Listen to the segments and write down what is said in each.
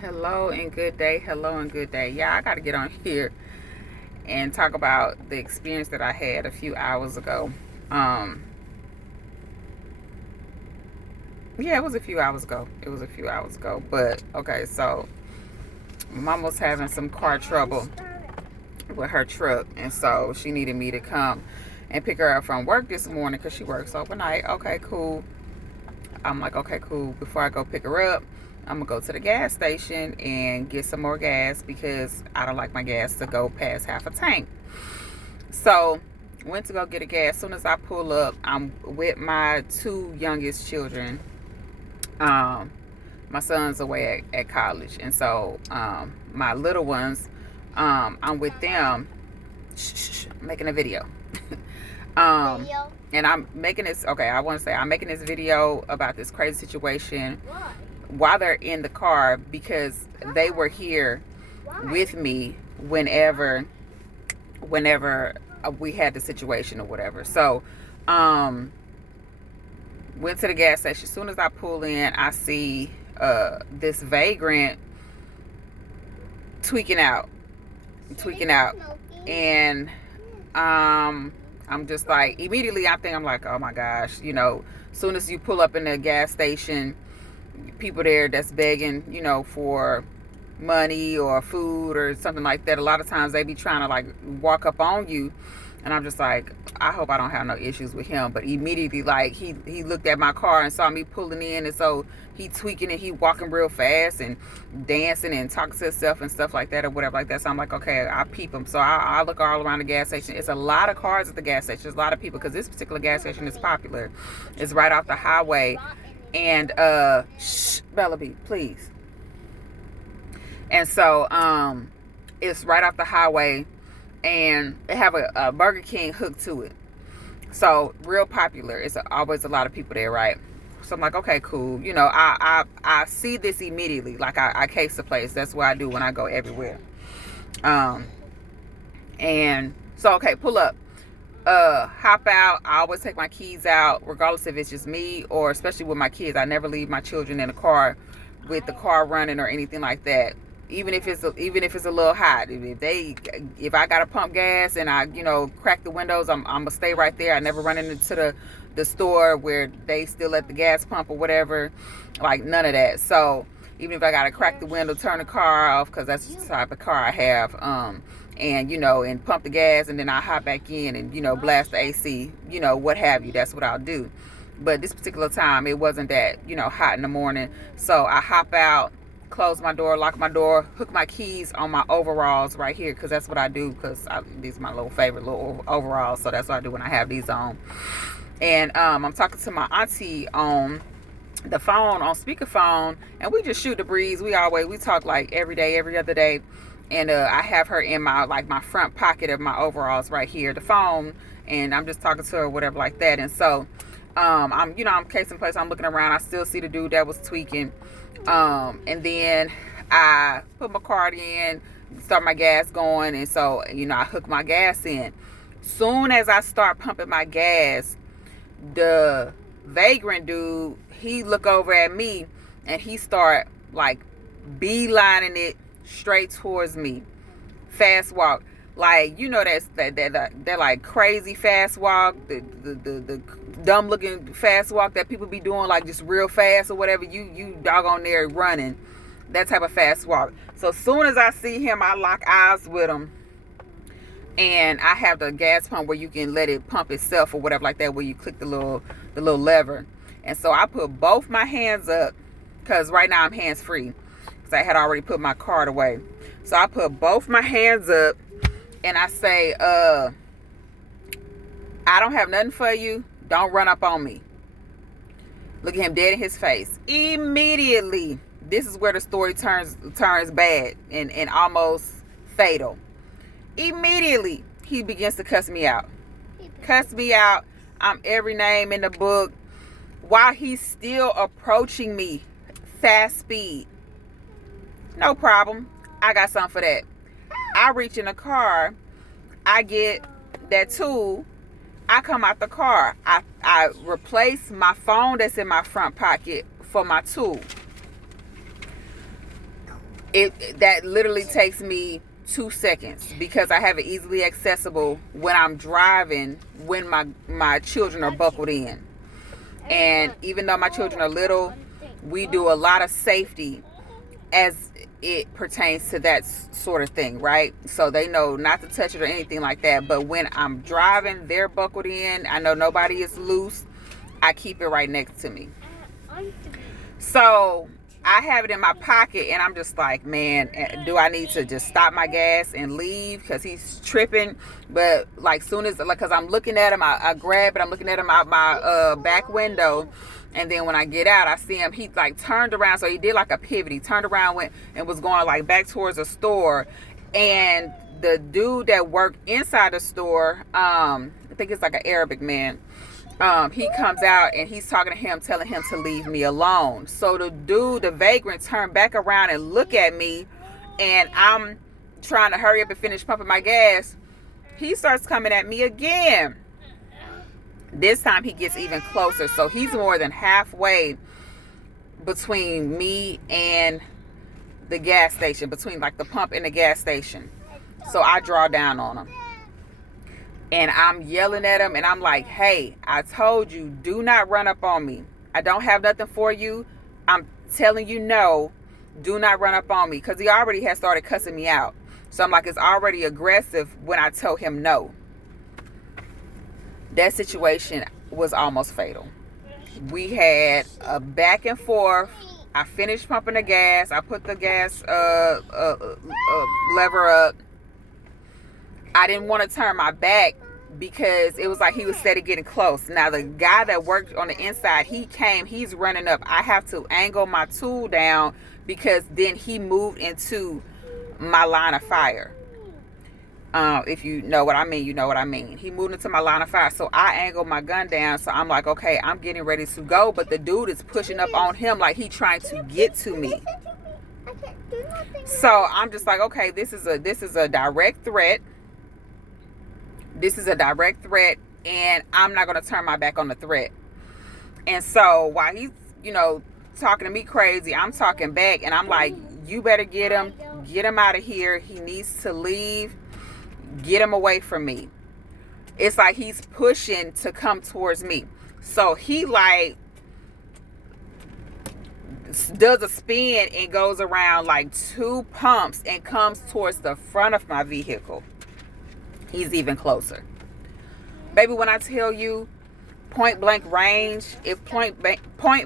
Hello and good day. Hello and good day. Yeah, I got to get on here and talk about the experience that I had a few hours ago. Um, yeah, it was a few hours ago. But okay, so my mom was having some car trouble with her truck, and so she needed me to come and pick her up from work this morning because she works overnight. Okay, cool. I'm like, okay, cool. Before I go pick her up, I'm gonna go to the gas station and get some more gas because I don't like my gas to go past half a tank. So went to go get a gas. As soon as I pull up, I'm with my two youngest children. Um, my son's away at college, and so my little ones, I'm with them. I'm making a video. um, and I'm making this. Okay, I want to say I'm making this video about this crazy situation while they're in the car because they were here with me whenever we had the situation or whatever. So went to the gas station. As soon as I pull in, I see this vagrant tweaking out and I'm just like, immediately I'm like, oh my gosh, soon as you pull up in the gas station, people there that's begging, for money or food or something like that. A lot of times they be trying to like walk up on you, and I'm just like, I hope I don't have no issues with him. But immediately, like he looked at my car and saw me pulling in, and so he tweaking and he walking real fast and dancing and talking to himself and stuff like that or whatever like that. So I'm like, okay, I peep him. So I look all around the gas station. It's a lot of cars at the gas station. There's a lot of people because this particular gas station is popular. It's right off the highway, and shh, Bellaby, please. And so it's right off the highway, and they have a Burger King hooked to it. So real popular. It's always a lot of people there, right? So I'm like, okay, cool. I see this immediately. Like I case the place. That's what I do when I go everywhere. And so okay, pull up. Hop out. I always take my keys out, regardless if it's just me or especially with my kids. I never leave my children in the car with the car running or anything like that. Even if it's a little hot, if I gotta pump gas and I crack the windows, I'm gonna stay right there. I never run into the store where they still at the gas pump or whatever, like none of that. So even if I gotta crack the window, turn the car off because that's the type of car I have, and pump the gas, and then I hop back in and blast the AC, what have you. That's what I'll do. But this particular time, it wasn't that hot in the morning, so I hop out, close my door, lock my door, hook my keys on my overalls right here because that's what I do because these are my favorite little overalls, so that's what I do when I have these on. And I'm talking to my auntie on the phone, on speakerphone, and we just shoot the breeze. We talk like every day, every other day. And I have her in my front pocket of my overalls right here, the phone, and I'm just talking to her, whatever like that. And so I'm casing place. I'm looking around. I still see the dude that was tweaking. And then I put my card in, start my gas going, and so I hook my gas in. Soon as I start pumping my gas, the vagrant dude, he look over at me and he start like beelining it straight towards me. Fast walk. Like, that's that like crazy fast walk, the dumb looking fast walk that people be doing like just real fast or whatever. You doggone there running. That type of fast walk. So as soon as I see him, I lock eyes with him. And I have the gas pump where you can let it pump itself or whatever like that, where you click the little lever. And so I put both my hands up because right now I'm hands free because I had already put my card away. So I put both my hands up and I say, I don't have nothing for you. Don't run up on me. Look at him dead in his face. Immediately, this is where the story turns bad and almost fatal. Immediately, he begins to cuss me out. I'm every name in the book while he's still approaching me fast speed. No problem. I got something for that. I reach in the car. I get that tool. I come out the car. I replace my phone that's in my front pocket for my tool. That literally takes me 2 seconds because I have it easily accessible when I'm driving, when my children are buckled in. And even though my children are little, we do a lot of safety as it pertains to that sort of thing, right? So they know not to touch it or anything like that. But when I'm driving, they're buckled in, I know nobody is loose, I keep it right next to me. So I have it in my pocket, and I'm just like, man, do I need to just stop my gas and leave because he's tripping? But like soon as, like, because I'm looking at him, I grab it, I'm looking at him out my back window, and then when I get out, I see him, he like turned around, so he did like a pivot, he turned around, went and was going like back towards the store. And the dude that worked inside the store, I think it's like an Arabic man, he comes out and he's talking to him, telling him to leave me alone. So the dude, the vagrant, turned back around and look at me, and I'm trying to hurry up and finish pumping my gas. He starts coming at me again. This time he gets even closer. So he's more than halfway between me and the gas station, between like the pump and the gas station. So I draw down on him. And I'm yelling at him, and I'm like, hey, I told you, do not run up on me. I don't have nothing for you. I'm telling you no, do not run up on me. Because he already had started cussing me out. So I'm like, it's already aggressive when I tell him no. That situation was almost fatal. We had a back and forth. I finished pumping the gas. I put the gas lever up. I didn't want to turn my back because it was like he was steady getting close. Now the guy that worked on the inside, he came, he's running up. I have to angle my tool down because then he moved into my line of fire. If you know what I mean, you know what I mean. He moved into my line of fire. So I angled my gun down. So I'm like, okay, I'm getting ready to go. But the dude is pushing up on him like he trying to get to me. So I'm just like, okay, this is a direct threat. This is a direct threat, and I'm not going to turn my back on the threat. And so while he's, talking to me crazy, I'm talking back, and I'm like, you better get him out of here. He needs to leave. Get him away from me. It's like he's pushing to come towards me. So he like does a spin and goes around like 2 pumps and comes towards the front of my vehicle. He's even closer. Baby, when I tell you point blank range, if point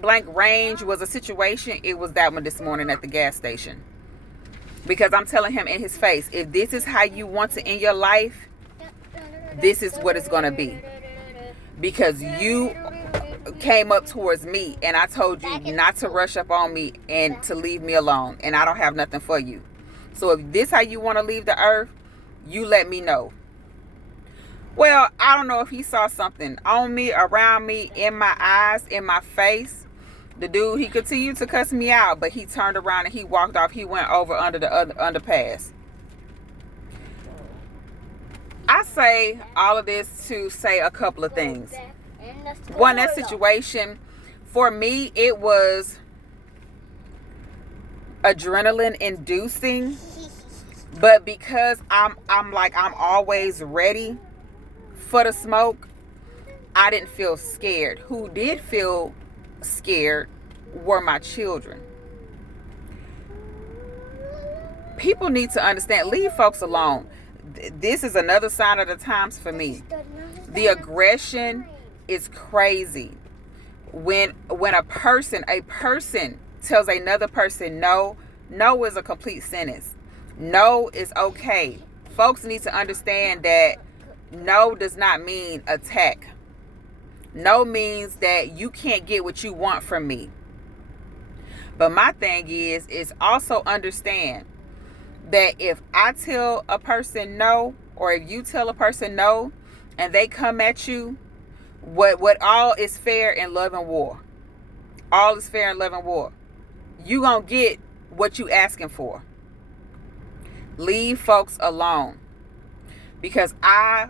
blank range was a situation, it was that one this morning at the gas station. Because I'm telling him in his face, if this is how you want to end your life, this is what it's going to be. Because you came up towards me and I told you not to rush up on me and to leave me alone. And I don't have nothing for you. So if this is how you want to leave the earth, you let me know. Well, I don't know if he saw something on me, around me, in my eyes, in my face. The dude, he continued to cuss me out, but he turned around and he walked off. He went over under the underpass. I say all of this to say a couple of things. One, that situation, for me, it was adrenaline inducing. But because I'm always ready for the smoke, I didn't feel scared. Who did feel scared were my children. People need to understand, leave folks alone. This is another sign of the times for me. The aggression is crazy. When a person tells another person no is a complete sentence. No is okay. Folks need to understand that no does not mean attack. No means that you can't get what you want from me. But my thing is also understand that if I tell a person no, or if you tell a person no, and they come at you, what all is fair in love and war. All is fair in love and war. You gonna get what you asking for. Leave folks alone. Because I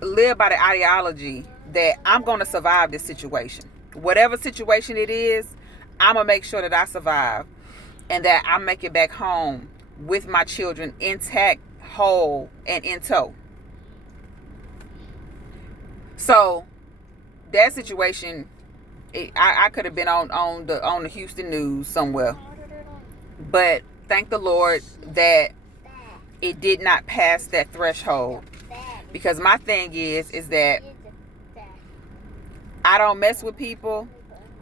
live by the ideology that I'm going to survive this situation. Whatever situation it is, I'm going to make sure that I survive. and that I make it back home with my children intact, whole, and in tow. So that situation, I could have been on the Houston news somewhere, but thank the Lord that it did not pass that threshold. Because my thing is that I don't mess with people.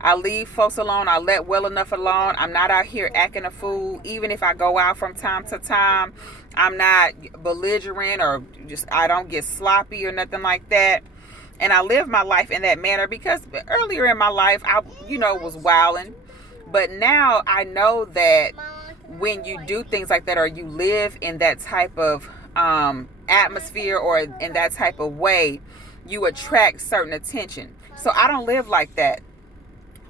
I leave folks alone. I let well enough alone. I'm not out here acting a fool. Even if I go out from time to time, I'm not belligerent or just, I don't get sloppy or nothing like that. And I live my life in that manner, because earlier in my life, I, was wilding. But now I know that when you do things like that, or you live in that type of atmosphere or in that type of way, you attract certain attention. So I don't live like that.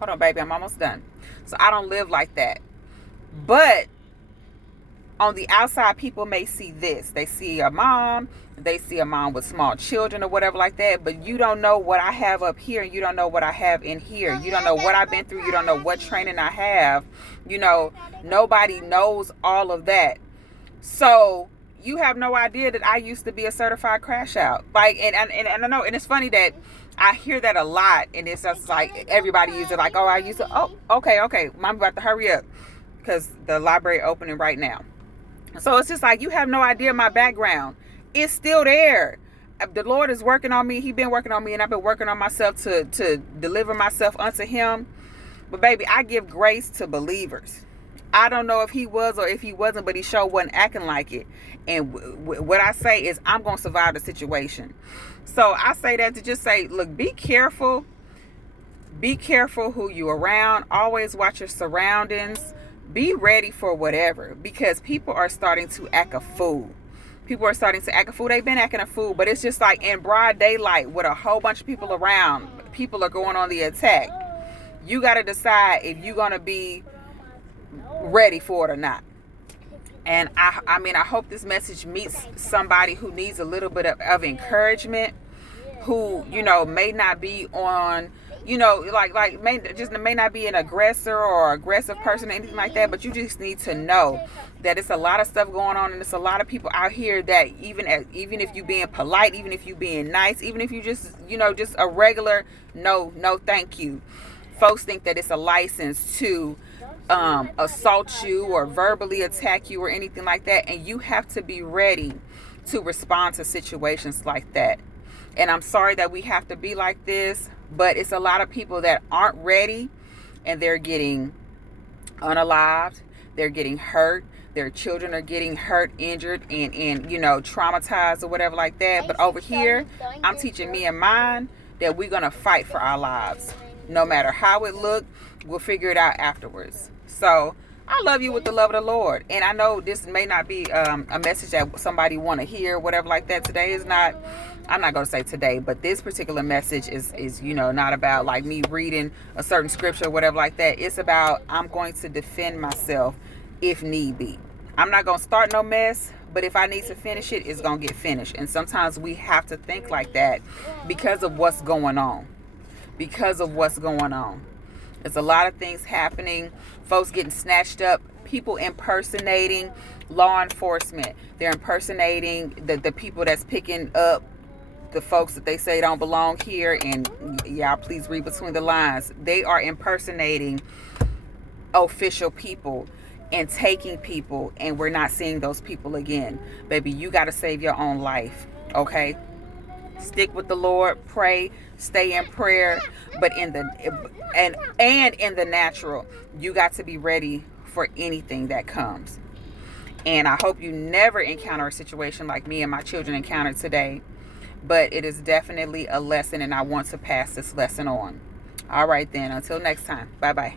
Hold on, baby, I'm almost done. So I don't live like that. But on the outside, people may see this. They see a mom with small children or whatever like that, but you don't know what I have up here, and you don't know what I have in here. You don't know what I've been through. You don't know what training I have. Nobody knows all of that. So you have no idea that I used to be a certified crash out. Like, and I know, and it's funny that I hear that a lot, and it's just like everybody uses it like, oh, I used to, oh, okay, I'm about to hurry up because the library opening right now. So it's just like, you have no idea my background. It's still there. The Lord is working on me. He's been working on me, and I've been working on myself to deliver myself unto him. But baby, I give grace to believers. I don't know if he was or if he wasn't, but he sure wasn't acting like it. And what I say is, I'm going to survive the situation. So I say that to just say, look, be careful. Be careful who you around. Always watch your surroundings. Be ready for whatever, because people are starting to act a fool. They've been acting a fool, but it's just like in broad daylight with a whole bunch of people around. People are going on the attack. You got to decide if you're going to be ready for it or not. And I hope this message meets somebody who needs a little bit of encouragement, who, may not be on, may not be an aggressor or aggressive person or anything like that, but you just need to know that it's a lot of stuff going on, and it's a lot of people out here that even if you being polite, even if you being nice, even if you just a regular no thank you, folks think that it's a license to assault you or verbally attack you or anything like that. And you have to be ready to respond to situations like that. And I'm sorry that we have to be like this, but it's a lot of people that aren't ready, and they're getting unalived, they're getting hurt, their children are getting hurt, injured, and traumatized or whatever like that. But over here, I'm teaching me and mine that we're gonna fight for our lives. No matter how it looked, we'll figure it out afterwards. So I love you with the love of the Lord. And I know this may not be a message that somebody want to hear, whatever like that. Today is not, I'm not going to say today, but this particular message is not about like me reading a certain scripture or whatever like that. It's about, I'm going to defend myself if need be. I'm not going to start no mess, but if I need to finish it, it's going to get finished. And sometimes we have to think like that because of what's going on. There's a lot of things happening. Folks getting snatched up. People impersonating law enforcement. They're impersonating the people that's picking up the folks that they say don't belong here. And y'all please read between the lines. They are impersonating official people and taking people. And we're not seeing those people again. Baby, you got to save your own life. Okay? Stick with the Lord, pray, stay in prayer, but in the natural, you got to be ready for anything that comes. And I hope you never encounter a situation like me and my children encountered today, but it is definitely a lesson, and I want to pass this lesson on. All right then, until next time, bye-bye.